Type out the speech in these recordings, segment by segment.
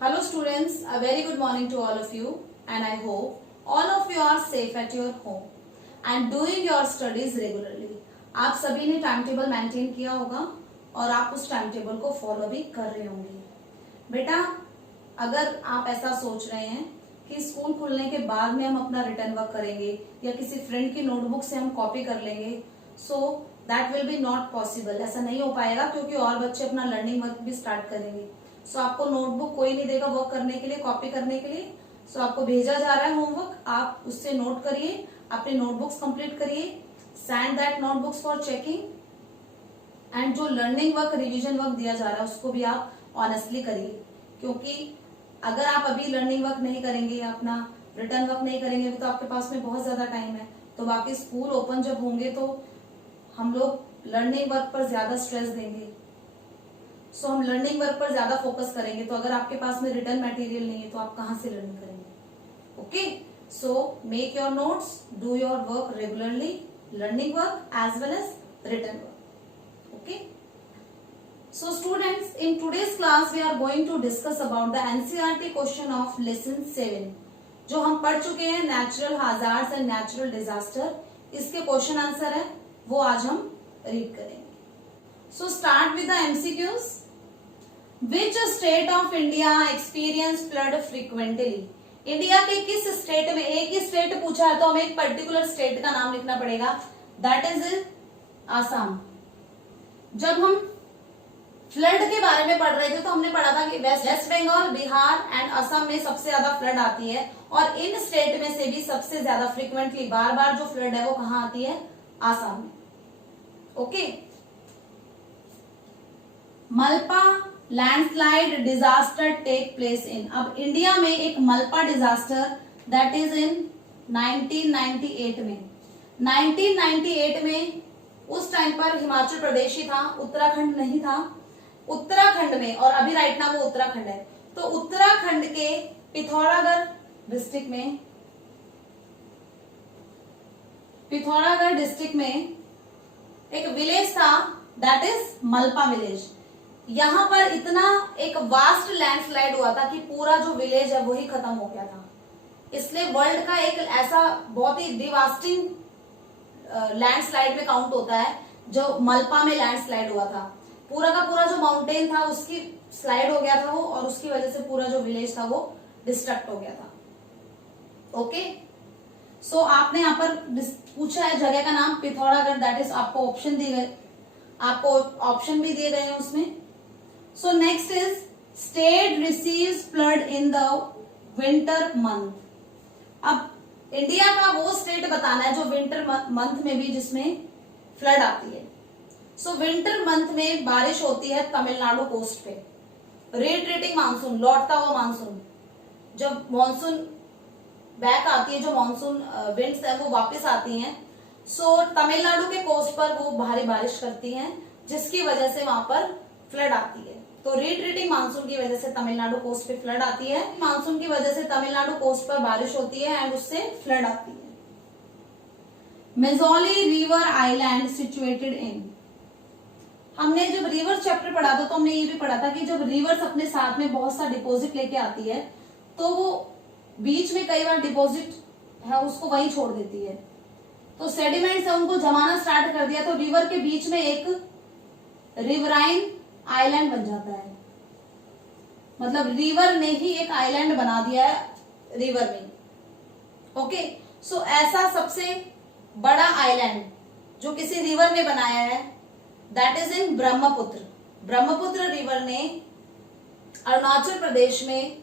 Hello students, a very good morning to all of you and I hope all of you are safe at your home and doing your studies regularly. आप सभी ने time table maintain किया होगा और आप उस time table को follow भी कर रहे होंगे। बेटा, अगर आप ऐसा सोच रहे हैं कि स्कूल खुलने के बाद में हम अपना रिटर्न वर्क करेंगे या किसी फ्रेंड की नोटबुक से हम कॉपी कर लेंगे, so that will be not possible. ऐसा नहीं हो पाएगा क्योंकि और बच्चे अपना लर्निंग वर्क भी स्टार्ट करेंगे। सो आपको नोटबुक कोई नहीं देगा वर्क करने के लिए, कॉपी करने के लिए। सो आपको भेजा जा रहा है होमवर्क, आप उससे नोट करिए, अपने नोटबुक्स कंप्लीट करिए, send that notebooks for checking and जो लर्निंग वर्क, रिवीजन वर्क दिया जा रहा है उसको भी आप ऑनेस्टली करिए। क्योंकि अगर आप अभी लर्निंग वर्क नहीं करेंगे, अपना रिटर्न वर्क नहीं करेंगे तो आपके पास में बहुत ज्यादा टाइम है। तो बाकी स्कूल ओपन जब होंगे तो हम लोग लर्निंग वर्क पर ज्यादा स्ट्रेस देंगे। सो हम लर्निंग वर्क पर ज्यादा फोकस करेंगे। तो अगर आपके पास में रिटर्न मटेरियल नहीं है तो आप कहां से लर्निंग करेंगे? Okay, so make your notes, do your work regularly, learning work as well as return work. Okay, so students, in today's class we are going to discuss about the NCERT question of lesson 7 जो हम पढ़ चुके हैं, natural hazards and natural disaster. इसके question answer है वो आज हम रीड करेंगे। So start with the MCQs। Which state of India experience flood frequently? India के किस स्टेट में, एक ही स्टेट पूछा है तो हमें एक पर्टिकुलर स्टेट का नाम लिखना पड़ेगा, दैट इज आसाम। जब हम फ्लड के बारे में पढ़ रहे थे तो हमने पढ़ा था कि वेस्ट बंगाल, बिहार एंड असम में सबसे ज्यादा फ्लड आती है और इन स्टेट में से भी सबसे ज्यादा फ्रीक्वेंटली बार बार जो फ्लड है वो कहाँ आती है? आसाम में। Okay, Malpa landslide disaster take place in. अब इंडिया में एक Malpa disaster that is in 1998 में। 1998 में उस टाइम पर हिमाचल प्रदेश ही था, उत्तराखंड नहीं था। उत्तराखंड में, और अभी राइट ना वो उत्तराखंड है, तो उत्तराखंड के पिथौरागढ़ डिस्ट्रिक्ट में, पिथौरागढ़ डिस्ट्रिक्ट में एक विलेज था दैट इज मलपा विलेज। यहां पर इतना एक वास्ट लैंडस्लाइड हुआ था कि पूरा जो विलेज है वही खत्म हो गया था। इसलिए वर्ल्ड का एक ऐसा बहुत ही डिवास्टिंग लैंडस्लाइड में काउंट होता है जो मलपा में लैंडस्लाइड हुआ था। पूरा का पूरा जो माउंटेन था उसकी स्लाइड हो गया था वो, और उसकी वजह से पूरा जो विलेज था वो डिस्ट्रक्ट हो गया था। ओके, सो आपने यहाँ पर पूछा है जगह का नाम पिथौरागढ़, दैट इज आपको ऑप्शन दिए गए, आपको ऑप्शन भी दिए गए हैं उसमें। So next is state receives flood in the winter month. अब इंडिया का वो स्टेट बताना है जो विंटर मंथ में भी जिसमें फ्लड आती है। सो विंटर मंथ में बारिश होती है तमिलनाडु कोस्ट पे। रिट्रीटिंग मानसून, लौटता हुआ मानसून, जब मानसून बैक आती है, जो मानसून विंड्स है वो वापस आती हैं, सो तमिलनाडु के कोस्ट पर वो भारी बारिश करती हैं जिसकी वजह से वहां पर फ्लड आती है। तो रिट्रीटिंग मानसून की वजह से तमिलनाडु कोस्ट पे फ्लड आती है, मानसून की वजह से तमिलनाडु कोस्ट पर बारिश होती है एंड उससे फ्लड आती है। मेजोली रिवर आइलैंड सिचुएटेड इन। हमने जब रिवर चैप्टर पढ़ा था तो हमने ये भी पढ़ा था कि जब रिवर्स अपने साथ में बहुत सा डिपॉजिट लेके आती है तो वो बीच में कई बार डिपॉजिट है उसको वहीं छोड़ देती है, तो सेडिमेंट से उनको जमाना स्टार्ट कर दिया तो रिवर के बीच में एक रिवराइन आइलैंड बन जाता है। मतलब रिवर ने ही एक आइलैंड बना दिया है रिवर में। ओके, सो ऐसा सबसे बड़ा आइलैंड जो किसी रिवर ने बनाया है that is in Brahmaputra. Brahmaputra river ने अरुणाचल प्रदेश में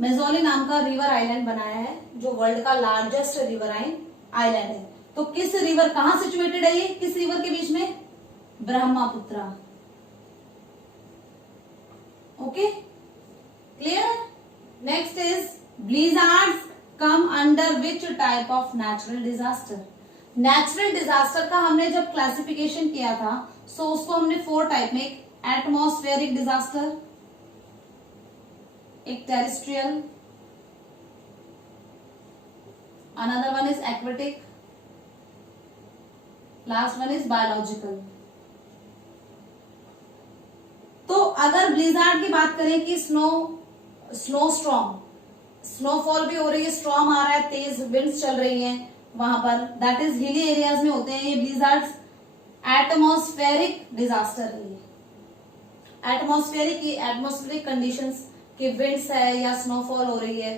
मेजोली नाम का रिवर आइलैंड बनाया है जो वर्ल्ड का लार्जेस्ट रिवराइन आइलैंड है। तो किस रिवर, कहां सिचुएटेड है ये, किस रिवर के बीच में? Brahmaputra. Okay, clear? Next is blizzards come under which type of natural disaster. Natural disaster का हमने जब क्लासिफिकेशन किया था सो उसको हमने 4 टाइप में, एक एटमॉस्फेरिक डिजास्टर, एक terrestrial, another one is aquatic, last one is biological. तो अगर ब्लिजार्ड की बात करें कि स्नो स्टॉर्म, स्नोफॉल भी हो रही है, स्टॉर्म आ रहा है, तेज विंड्स चल रही हैं वहां पर, दैट इज हिली एरियाज में होते हैं ये ब्लिजार्ड्स। एटमॉस्फेरिक डिजास्टर है ये, एटमॉस्फेरिक कंडीशंस के विंड्स है या स्नोफॉल हो रही है,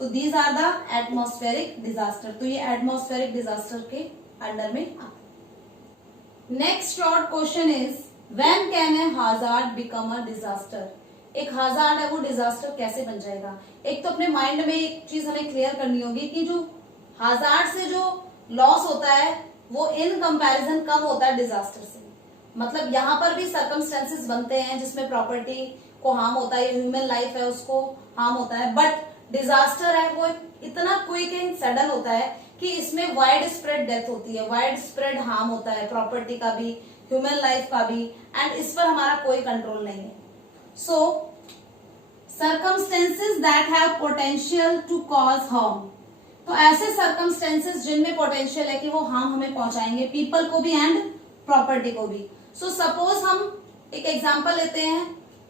तो these are the atmospheric disaster. तो ये एटमॉस्फेरिक डिजास्टर के अंडर में आते। Next short question is when can a hazard become a disaster. एक हाजार्ड है वो डिजास्टर कैसे बन जाएगा। एक तो अपने माइंड में एक चीज हमें क्लियर करनी होगी कि जो हाजार्ड से जो लॉस होता है वो इन कंपैरिजन कम होता है डिजास्टर से। मतलब यहाँ पर भी सर्कमस्टेंसेस बनते हैं जिसमें प्रॉपर्टी को हार्म होता है, ह्यूमन लाइफ है उसको हार्म होता है, बट डिजास्टर है वो इतना क्विक एंड सडन होता है कि इसमें वाइड स्प्रेड डेथ होती है, वाइड स्प्रेड हार्म होता है, प्रॉपर्टी का भी, ह्यूमन लाइफ का भी, एंड इस पर हमारा कोई कंट्रोल नहीं है। So circumstances that have potential to cause harm, तो ऐसे सर्कमस्टेंसेस जिनमें पोटेंशियल है कि वो हार्म हमें पहुंचाएंगे, पीपल को भी एंड प्रॉपर्टी को भी। सो सपोज हम एक एग्जांपल लेते हैं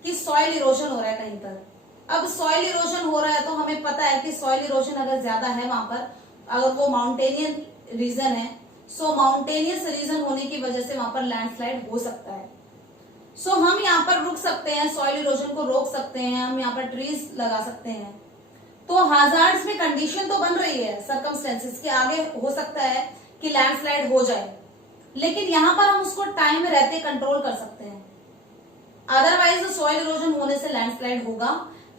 कि सॉइल इरोजन हो रहा है कहीं पर। अब सॉइल इरोजन हो रहा है तो हमें पता है कि सॉइल इरोजन अगर ज्यादा है वहां पर, अगर वो माउंटेनियन रीजन है, सो माउंटेनियस रीजन होने की वजह से वहां पर लैंडस्लाइड हो सकता है। सो हम यहाँ पर रुक सकते हैं, सॉइल इरोजन को रोक सकते हैं, हम यहाँ पर ट्रीज लगा सकते हैं। तो हाजार्ड्स में कंडीशन तो बन रही है सर्कमस्टेंसेस के आगे हो सकता है कि लैंडस्लाइड हो जाए, लेकिन यहाँ पर हम उसको टाइम रहते कंट्रोल कर सकते हैं। अदरवाइज सॉइल इरोजन होने से लैंडस्लाइड होगा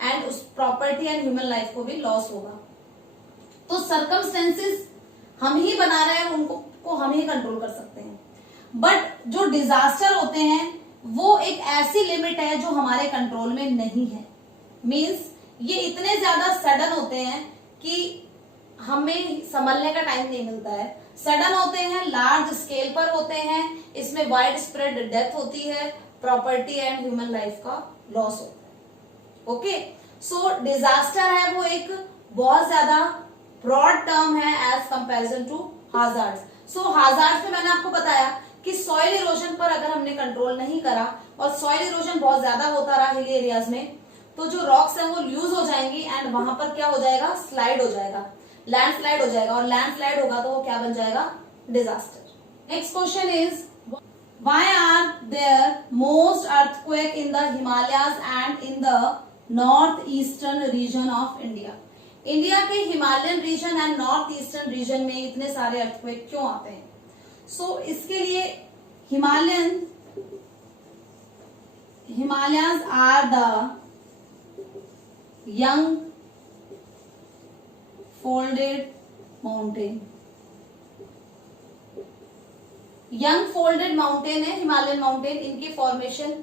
एंड उस प्रॉपर्टी एंड ह्यूमन लाइफ को भी लॉस होगा। तो सर्कमस्टेंसेस हम ही बना रहे हैं, उनको हम ही कंट्रोल कर सकते हैं। बट जो डिजास्टर होते हैं वो एक ऐसी लिमिट है जो हमारे कंट्रोल में नहीं है। मींस ये इतने ज्यादा सडन होते हैं कि हमें संभलने का टाइम नहीं मिलता है। सडन होते हैं, लार्ज स्केल पर होते हैं, इसमें वाइड स्प्रेड डेथ होती है, प्रॉपर्टी एंड ह्यूमन लाइफ का लॉस होता है। ओके, सो डिजास्टर है वो एक बहुत ज्यादा ब्रॉड टर्म है एज कंपैरिजन टू हाजार्ड्स। सो हाजार्ड्स में मैंने आपको बताया कि सॉइल इरोजन पर अगर हमने कंट्रोल नहीं करा और सॉइल इरोजन बहुत ज्यादा होता रहा हिली एरियाज में, तो जो रॉक्स हैं वो लूज हो जाएंगी एंड वहां पर क्या हो जाएगा, स्लाइड हो जाएगा, लैंडस्लाइड हो जाएगा, और लैंडस्लाइड होगा तो वो क्या बन जाएगा, disaster. Next question is why are there most earthquake in the Himalayas and in the north eastern region of India. India के Himalayan region and north eastern region में इतने सारे अर्थक्वेक क्यों आते हैं। सो इसके लिए Himalayas are the young folded mountain. Young folded mountain है हिमालयन माउंटेन, इनकी फॉर्मेशन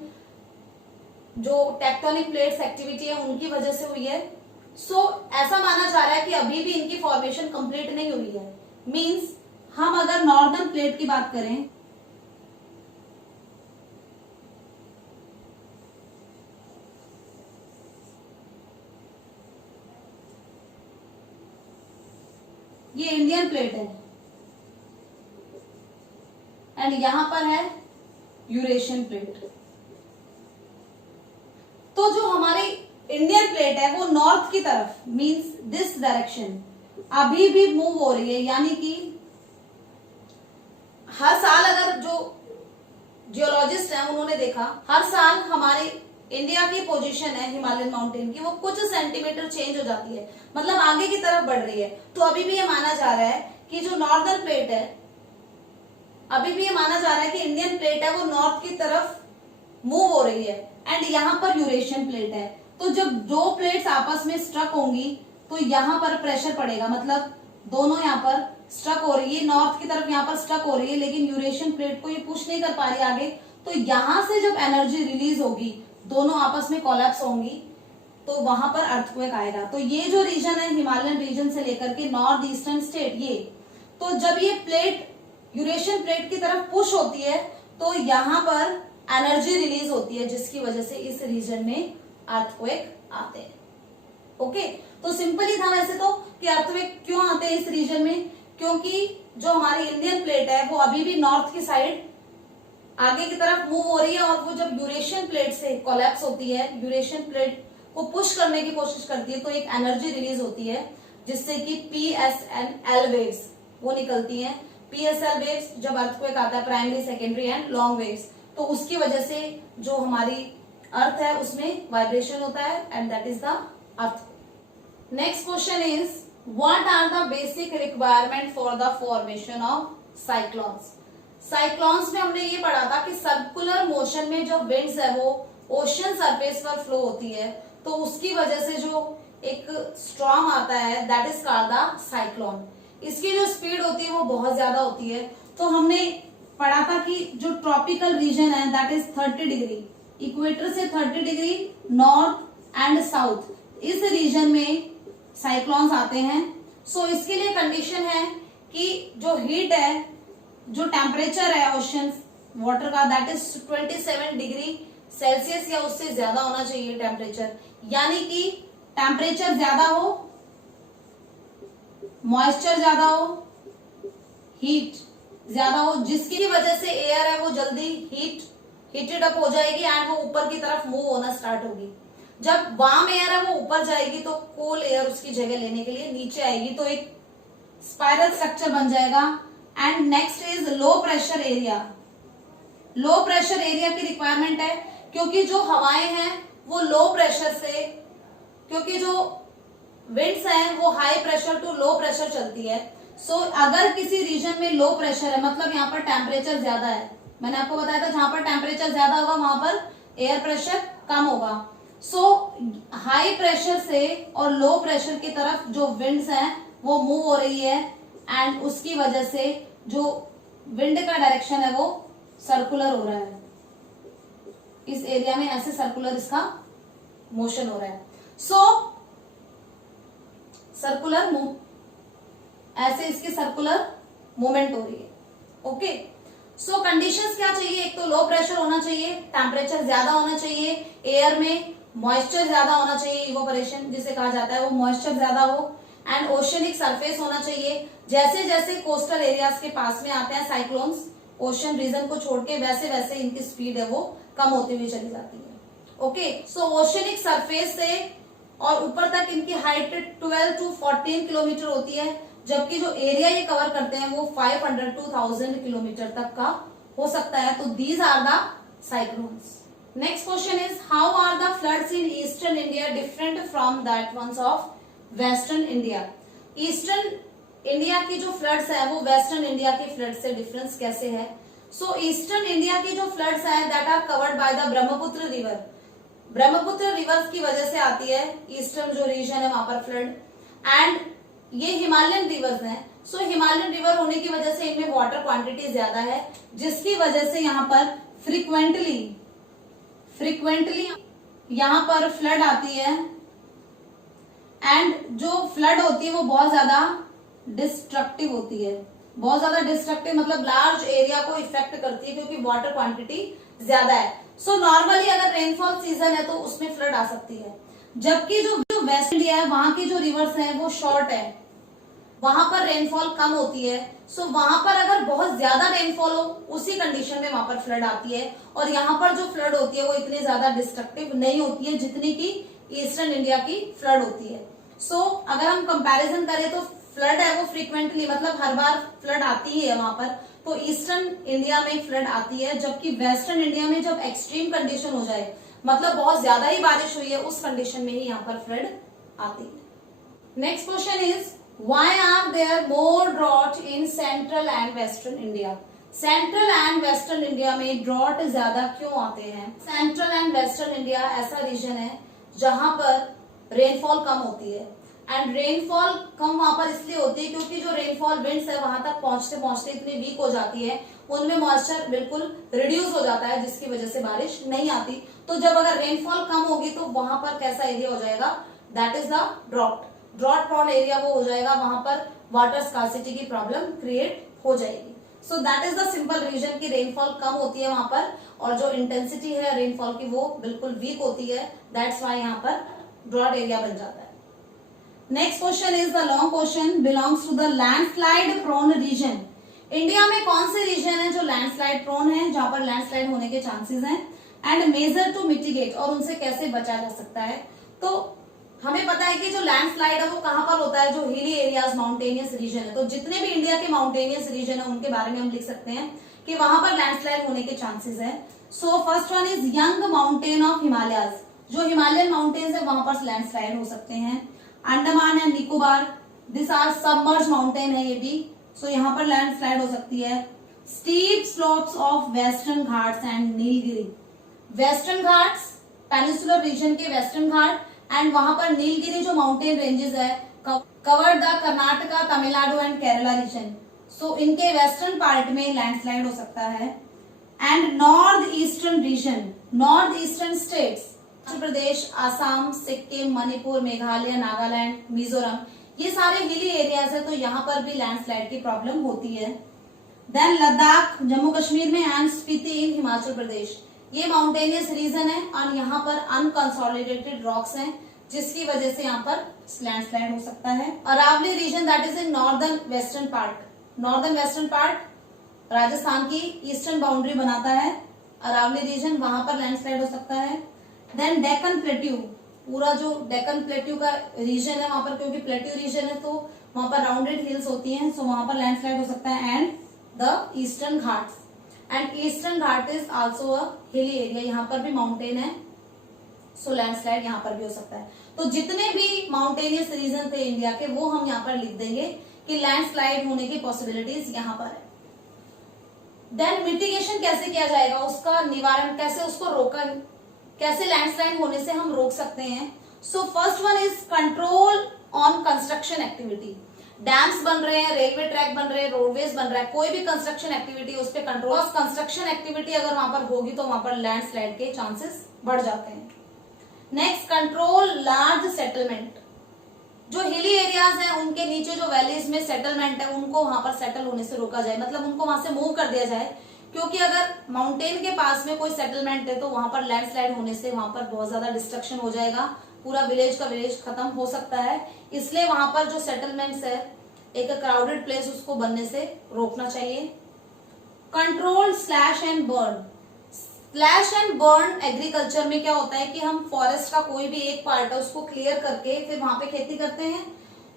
जो टेक्टोनिक प्लेट्स एक्टिविटी है उनकी वजह से हुई है। सो ऐसा माना जा रहा है कि अभी भी इनकी फॉर्मेशन कंप्लीट नहीं हुई है। मींस हम अगर नॉर्दर्न प्लेट की बात करें, ये इंडियन प्लेट है एंड यहां पर है यूरेशियन प्लेट। तो जो हमारी इंडियन प्लेट है वो नॉर्थ की तरफ, मींस दिस डायरेक्शन, अभी भी मूव हो रही है। यानी कि हर साल अगर जो जियोलॉजिस्ट हैं उन्होंने देखा, हर साल हमारे इंडिया की पोजीशन है हिमालयन माउंटेन की वो कुछ सेंटीमीटर चेंज हो जाती है, मतलब आगे की तरफ बढ़ रही है। तो अभी भी ये माना जा रहा है कि जो नॉर्दर्न प्लेट है, अभी भी ये माना जा रहा है कि इंडियन प्लेट है वो नॉर्थ की तरफ मूव हो रही है एंड यहाँ पर यूरेशियन प्लेट है। तो जब दो प्लेट्स आपस में स्ट्रक होंगी तो यहाँ पर प्रेशर पड़ेगा, मतलब दोनों यहाँ पर स्ट्रक हो रही है, नॉर्थ की तरफ यहाँ पर स्ट्रक हो रही है, लेकिन यूरेशियन प्लेट को ये पुश नहीं कर पा रही आगे। तो यहाँ से जब एनर्जी रिलीज होगी, दोनों आपस में कोलैप्स होंगी, तो वहां पर अर्थक्वेक आएगा। तो ये जो रीजन है हिमालयन रीजन से लेकर के नॉर्थ ईस्टर्न स्टेट, ये तो जब ये प्लेट यूरेशियन प्लेट की तरफ पुश होती है तो यहाँ पर एनर्जी रिलीज होती है, जिसकी वजह से इस रीजन में अर्थक्वेक आते हैं। ओके, तो सिंपली था वैसे तो कि अर्थक्वेक क्यों आते हैं इस रीजन में, क्योंकि जो हमारी इंडियन प्लेट है वो अभी भी नॉर्थ की साइड आगे की तरफ मूव हो रही है और वो जब यूरेशियन प्लेट से कोलैप्स होती है, यूरेशियन प्लेट को पुश करने की कोशिश करती है, तो एक एनर्जी रिलीज होती है जिससे कि PSNL वेव्स वो निकलती हैं। PSL वेव्स जब अर्थक्वेक आता है, primary, secondary and long waves, तो उसकी वजह से जो हमारी अर्थ है उसमें वाइब्रेशन होता है and that is the earth. Next question is what are the basic requirement for the formation of cyclones. Cyclones में हमने ये पढ़ा था कि सर्कुलर मोशन में जो विंड्स है वो ओशन सरफेस पर फ्लो होती है, तो उसकी वजह से जो एक स्ट्रॉम आता है that is called the cyclone. इसकी जो स्पीड होती है वो बहुत ज्यादा होती है। तो हमने पढ़ा था कि जो ट्रॉपिकल रीजन है दैट इज 30 डिग्री, इक्वेटर से 30 डिग्री नॉर्थ एंड साउथ, इस रीजन में साइक्लोन्स आते हैं। सो इसके लिए कंडीशन है कि जो हीट है, जो टेम्परेचर है ओशन वाटर का दैट इज 27 डिग्री सेल्सियस या उससे ज्यादा होना चाहिए टेम्परेचर, यानी कि टेम्परेचर ज्यादा हो, मॉइस्चर ज्यादा हो, हीट ज्यादा हो, जिसकी वजह से एयर है वो जल्दी हीटेड अप हो जाएगी एंड वो ऊपर की तरफ मूव होना स्टार्ट होगी। जब वार्म एयर है वो ऊपर जाएगी तो कोल्ड एयर उसकी जगह लेने के लिए नीचे आएगी, तो एक स्पाइरल स्ट्रक्चर बन जाएगा। And next is low pressure area. Low pressure area की रिक्वायरमेंट है क्योंकि जो हवाएं हैं वो लो प्रेशर से, क्योंकि जो विंड्स हैं वो high pressure to low pressure चलती है। सो अगर किसी रीजन में लो प्रेशर है मतलब यहाँ पर टेम्परेचर ज्यादा है, मैंने आपको बताया था जहां पर टेम्परेचर ज्यादा होगा वहां पर एयर प्रेशर कम होगा। सो हाई प्रेशर से और लो प्रेशर की तरफ जो विंड्स हैं वो मूव हो रही है एंड उसकी वजह से जो विंड का डायरेक्शन है वो सर्कुलर हो रहा है। इस एरिया में ऐसे सर्कुलर इसका मोशन हो रहा है। सो सर्कुलर मूव, ऐसे इसकी सर्कुलर मूवमेंट हो रही है। ओके, सो कंडीशंस क्या चाहिए, एक तो लो प्रेशर होना चाहिए, टेम्परेचर ज्यादा होना चाहिए, एयर में मॉइस्चर ज्यादा होना चाहिए, इवोपरेशन जिसे कहा जाता है वो मॉइस्चर ज्यादा हो, एंड ओशनिक सरफेस होना चाहिए। जैसे जैसे कोस्टल एरियाज के पास में आते हैं साइक्लोन्स ओशन रीजन को छोड़ के, वैसे वैसे इनकी स्पीड है वो कम होती हुई चली जाती है। ओके, सो ओशनिक सरफेस से और ऊपर तक इनकी हाइट 12 to 14 किलोमीटर होती है, जबकि जो एरिया ये कवर करते हैं वो 500 to 1000 किलोमीटर तक का हो सकता है। तो these are the cyclones. Next question is how are the floods in eastern India different from that ones of western India. Eastern India की जो फ्लड्स है वो वेस्टर्न इंडिया की फ्लड से डिफरेंस कैसे है। सो ईस्टर्न इंडिया की जो फ्लड्स है that are covered by the Brahmaputra river. Brahmaputra river की वजह से आती है ईस्टर्न जो रीजन है वहां पर फ्लड, एंड ये हिमालयन रिवर्स हैं। सो हिमालयन रिवर होने की वजह से इनमें वाटर क्वांटिटी ज्यादा है, जिसकी वजह से यहाँ पर फ्रीक्वेंटली यहाँ पर फ्लड आती है, एंड जो फ्लड होती है वो बहुत ज्यादा डिस्ट्रक्टिव होती है। बहुत ज्यादा डिस्ट्रक्टिव मतलब लार्ज एरिया को इफेक्ट करती है क्योंकि वाटर क्वांटिटी ज्यादा है। सो नॉर्मली अगर रेनफॉल सीजन है तो उसमें फ्लड आ सकती है, जबकि जो वेस्ट इंडिया है वहां की जो रिवर्स है वो शॉर्ट है, वहां पर रेनफॉल कम होती है। सो वहां पर अगर बहुत ज्यादा रेनफॉल हो उसी कंडीशन में वहां पर फ्लड आती है, और यहाँ पर जो फ्लड होती है वो इतनी ज्यादा डिस्ट्रक्टिव नहीं होती है जितनी की ईस्टर्न इंडिया की फ्लड होती है। सो अगर हम कंपैरिजन करें तो फ्लड है वो फ्रीक्वेंटली मतलब हर बार फ्लड आती ही है वहां पर, तो ईस्टर्न इंडिया में फ्लड आती है, जबकि वेस्टर्न इंडिया में जब एक्सट्रीम कंडीशन हो जाए मतलब बहुत ज्यादा ही बारिश हुई है उस कंडीशन में ही यहाँ पर फ्लड आती है। Next question is Why are there more drought in central and western India? Central and western India में ड्रॉट ज्यादा क्यों आते हैं? सेंट्रल एंड वेस्टर्न इंडिया ऐसा रीजन है जहां पर रेनफॉल कम होती है, एंड रेनफॉल कम वहां पर इसलिए होती है क्योंकि जो रेनफॉल विंड्स है वहां तक पहुंचते पहुंचते इतनी वीक हो जाती है, उनमें मॉइस्चर बिल्कुल रिड्यूस हो जाता है, जिसकी वजह से बारिश नहीं आती। तो जब अगर रेनफॉल कम होगी तो वहां पर कैसा एरिया हो जाएगा, that is the drought prone area वो हो जाएगा, वहां पर वाटर स्कार्सिटी की प्रॉब्लम क्रिएट हो जाएगी। So that is the simple reason कि रेनफॉल कम होती है वहां पर, और जो इंटेंसिटी है रेनफॉल की वो बिल्कुल वीक होती है, दैट्स वाई यहाँ पर ड्रॉट एरिया बन जाता है। Next question is the long question, belongs to the landslide prone region. India में कौन से रीजन है जो लैंडस्लाइड प्रोन है, जहां पर लैंडस्लाइड होने के चांसेस हैं, एंड मेजर टू मिटिगेट, और उनसे कैसे बचा जा सकता है। तो हमें पता है कि जो लैंडस्लाइड है वो कहां पर होता है, जो हिली एरियाज माउंटेनियस रीजन है। तो जितने भी इंडिया के माउंटेनियस रीजन है उनके बारे में हम लिख सकते हैं कि वहां पर लैंडस्लाइड होने के चांसेस है। So first one is young mountain of Himalayas, जो हिमालयन माउंटेन्स है वहां पर लैंडस्लाइड हो सकते हैं। Andaman and Nicobar, this are submerge mountain है ये भी, सो यहाँ पर लैंडस्लाइड हो सकती है। Steep slopes of western Ghats and Nilgiri, western Ghats peninsular region के वेस्टर्न घाट एंड वहां पर नीलगिरी जो माउंटेन रेंजेस है cover the Karnataka, Tamil Nadu and Kerala region, so इनके वेस्टर्न पार्ट में लैंडस्लाइड हो सकता है। And north eastern region, north eastern states, Uttar Pradesh, Assam, Sikkim, Manipur, Meghalaya, Nagaland, Mizoram, ये सारे हिली एरियाज है, तो यहाँ पर भी लैंडस्लाइड की प्रॉब्लम होती है। देन लद्दाख जम्मू कश्मीर में एंड स्पीति इन हिमाचल प्रदेश, ये माउंटेनियस रीजन है और यहाँ पर अनकंसोलिडेटेड रॉक्स हैं, जिसकी वजह से यहाँ पर लैंडस्लाइड हो सकता है। Aravalli region that is in northern western part, northern western part Rajasthan की ईस्टर्न बाउंड्री बनाता है अरावली रीजन, वहां पर लैंडस्लाइड हो सकता है। देन डेक्कन प्लेट्यू, पूरा जो डेक्कन प्लेट्यू का रीजन है वहां पर, क्योंकि प्लेट्यू रीजन है तो वहां पर राउंडेड हिल्स होती हैं, सो वहां पर लैंडस्लाइड हो सकता है। And the eastern Ghats, and eastern Ghat is also a hilly area, यहाँ पर भी माउंटेन है, सो लैंडस्लाइड यहाँ पर भी हो सकता है। तो जितने भी माउंटेनियस रीजन थे इंडिया के वो हम यहाँ पर लिख देंगे कि लैंडस्लाइड होने की पॉसिबिलिटीज यहाँ पर है। देन मिटिगेशन कैसे किया जाएगा, उसका निवारण कैसे, उसको रोका कैसे, लैंडस्लाइड होने से हम रोक सकते हैं। So first one is control on construction activity, dams बन रहे हैं, रेलवे ट्रैक बन रहे हैं, रोडवेज बन रहा है, कोई भी कंस्ट्रक्शन एक्टिविटी उस पर कंट्रोल, कंस्ट्रक्शन एक्टिविटी अगर वहां पर होगी तो वहां पर लैंडस्लाइड के चांसेस बढ़ जाते हैं। नेक्स्ट, कंट्रोल लार्ज सेटलमेंट, जो हिली एरियाज हैं उनके नीचे जो वैलीज में सेटलमेंट है उनको वहां पर सेटल होने से रोका जाए, मतलब उनको वहां से मूव कर दिया जाए, क्योंकि अगर माउंटेन के पास में कोई सेटलमेंट है तो वहां पर लैंडस्लाइड होने से वहां पर बहुत ज्यादा डिस्ट्रक्शन हो जाएगा, पूरा विलेज का विलेज खत्म हो सकता है। इसलिए वहां पर जो सेटलमेंट्स है एक क्राउडेड प्लेस उसको बनने से रोकना चाहिए। Control slash and burn, slash and burn agriculture में क्या होता है कि हम फॉरेस्ट का कोई भी एक पार्ट है उसको क्लियर करके फिर वहां पे खेती करते हैं,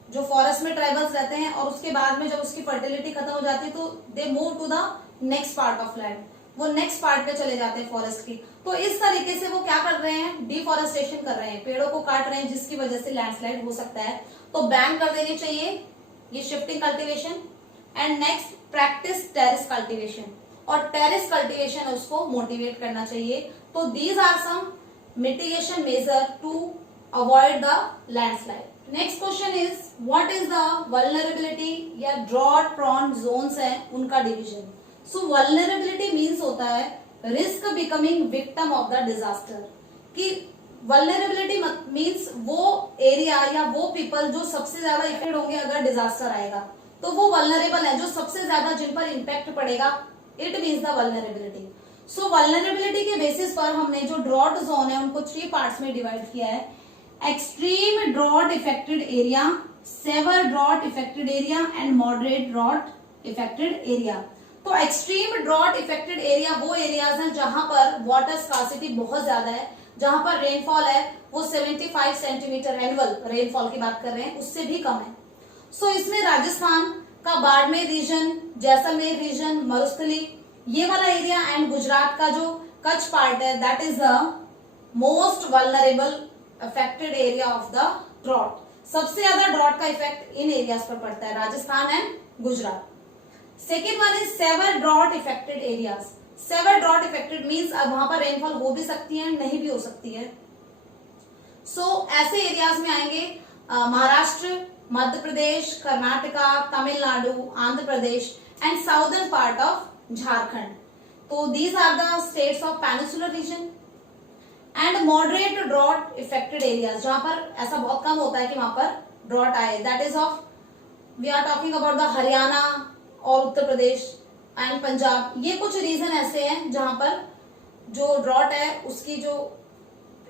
जो फॉरेस्ट में ट्राइबल्स रहते हैं, और उसके बाद में जब उसकी फर्टिलिटी खत्म हो जाती है तो they move to the next part of land, वो नेक्स्ट पार्ट पे चले जाते हैं फॉरेस्ट की। तो इस तरीके से वो क्या कर रहे हैं, डिफॉरेस्टेशन कर रहे हैं, पेड़ों को काट रहे हैं, जिसकी वजह से लैंडस्लाइड हो सकता है। तो बैन कर देनी चाहिए ये shifting cultivation. And next, practice terrace cultivation, और टेरेस कल्टीवेशन उसको मोटिवेट करना चाहिए। तो these are some mitigation measure to avoid the landslide. Next question is what is the vulnerability या ड्रॉट प्रोन जोन्स है उनका डिवीजन। सो वल्नरेबिलिटी मीन्स होता है risk becoming victim of the disaster, कि वल्नरेबिलिटी मीन्स वो area या वो people जो सबसे ज्यादा इफेक्टेड होंगे अगर डिजास्टर आएगा, तो वो वल्नरेबल है, जो सबसे ज्यादा जिन पर इम्पैक्ट पड़ेगा, it means the vulnerability. So vulnerability के बेसिस पर हमने जो ड्रॉट जोन है उनको 3 पार्ट्स में डिवाइड किया है। Extreme drought affected area, severe drought affected area and moderate drought affected area. तो एक्सट्रीम ड्रॉट इफेक्टेड एरिया वो एरियाज हैं जहां पर वाटर स्कार्सिटी बहुत ज्यादा है, जहां पर रेनफॉल है वो 75 सेंटीमीटर एनुअल रेनफॉल की बात कर रहे हैं, उससे भी कम है। सो इसमें राजस्थान का बाड़मेर रीजन, जैसलमेर रीजन, मरुस्थली ये वाला एरिया एंड गुजरात का जो कच्छ पार्ट है that is the most vulnerable affected area of the drought. सबसे ज्यादा ड्रॉट का इफेक्ट इन एरियाज पर पड़ता है, Rajasthan and Gujarat. Second one is severe drought affected areas. Severe drought affected means अब वहां पर रेनफॉल हो भी सकती है नहीं भी हो सकती है। सो ऐसे एरियाज में आएंगे Maharashtra, Madhya Pradesh, Karnataka, Tamil Nadu, Andhra Pradesh and southern part of Jharkhand. तो these are the states of peninsular region. And moderate drought affected areas, जहां पर ऐसा बहुत कम होता है कि वहां पर ड्रॉट आए, that is of we are talking about the Haryana और उत्तर प्रदेश एंड पंजाब। ये कुछ रीजन ऐसे हैं जहां पर जो ड्रॉट है उसकी जो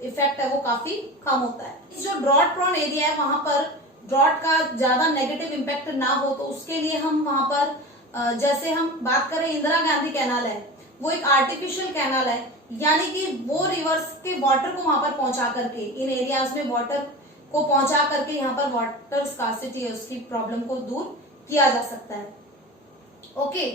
इफेक्ट है वो काफी कम होता है। जो ड्रॉट प्रोन एरिया है वहां पर ड्रॉट का ज्यादा नेगेटिव इम्पैक्ट ना हो, तो उसके लिए हम वहां पर जैसे हम बात करें इंदिरा गांधी कैनाल है, वो एक आर्टिफिशियल कैनाल है, यानी कि वो रिवर्स के वाटर को वहां पर पहुंचा करके, इन एरियाज में वाटर को पहुंचा करके यहाँ पर वाटर स्कार्सिटी है उसकी प्रॉब्लम को दूर किया जा सकता है। Okay,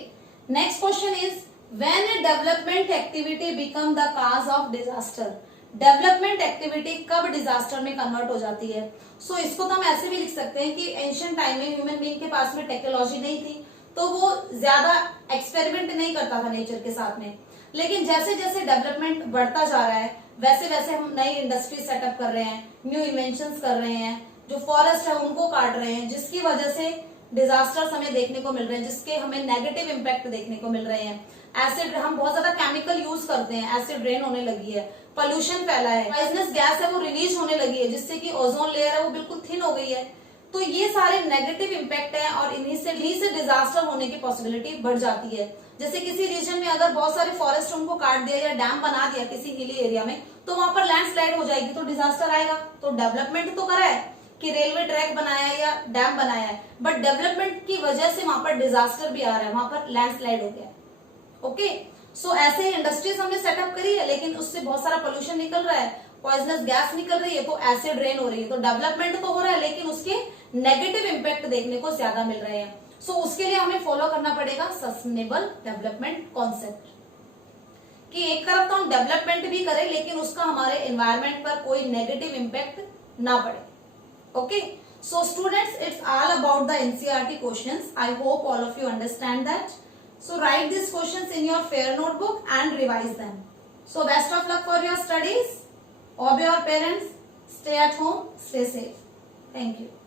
next question is when A development activity become the cause of disaster. Development activity कब डिजास्टर में कन्वर्ट हो जाती है? सो इसको तो हम ऐसे भी लिख सकते हैं कि एंशिएंट टाइम में ह्यूमन बीइंग के पास में टेक्नोलॉजी नहीं थी, तो वो ज्यादा एक्सपेरिमेंट नहीं करता था नेचर के साथ में, लेकिन जैसे जैसे डेवलपमेंट बढ़ता जा रहा है वैसे वैसे हम नई इंडस्ट्री सेटअप कर रहे हैं, न्यू इन्वेंशंस कर रहे हैं, जो फॉरेस्ट है उनको काट रहे हैं, जिसकी वजह से डिजास्टर्स हमें देखने को मिल रहे हैं, जिसके हमें नेगेटिव इम्पैक्ट देखने को मिल रहे हैं। एसिड, हम बहुत ज्यादा केमिकल यूज करते हैं, एसिड रेन होने लगी है, पोल्यूशन फैला है, पॉइजनस गैस है वो रिलीज होने लगी है, जिससे कि ओजोन लेयर है वो बिल्कुल थिन हो गई है। तो ये सारे नेगेटिव इम्पैक्ट है और इन्हीं से डिजास्टर होने की पॉसिबिलिटी बढ़ जाती है। जैसे किसी रीजन में अगर बहुत सारे फॉरेस्ट उनको काट दिया या डैम बना दिया किसी हिली एरिया में, तो वहां पर लैंडस्लाइड हो जाएगी, तो डिजास्टर आएगा। तो डेवलपमेंट तो करा है कि रेलवे ट्रैक बनाया है या डैम बनाया है, बट डेवलपमेंट की वजह से वहां पर डिजास्टर भी आ रहा है, वहां पर लैंडस्लाइड हो गया। ओके, सो ऐसे ही इंडस्ट्रीज हमने सेटअप करी है, लेकिन उससे बहुत सारा पोल्यूशन निकल रहा है, पॉइजनस गैस निकल रही है, तो एसिड रेन हो रही है। तो डेवलपमेंट तो हो रहा है, लेकिन उसके नेगेटिव इम्पैक्ट देखने को ज्यादा मिल रहे हैं। सो उसके लिए हमें फॉलो करना पड़ेगा सस्टेनेबल डेवलपमेंट कॉन्सेप्ट, कि एक तरफ तो हम डेवलपमेंट भी करें लेकिन उसका हमारे एनवायरमेंट पर कोई नेगेटिव इम्पैक्ट ना पड़े। Okay, so students, it's all about the NCERT questions. I hope all of you understand that. So write these questions in your fair notebook and revise them. So best of luck for your studies. Obey your parents. Stay at home. Stay safe. Thank you.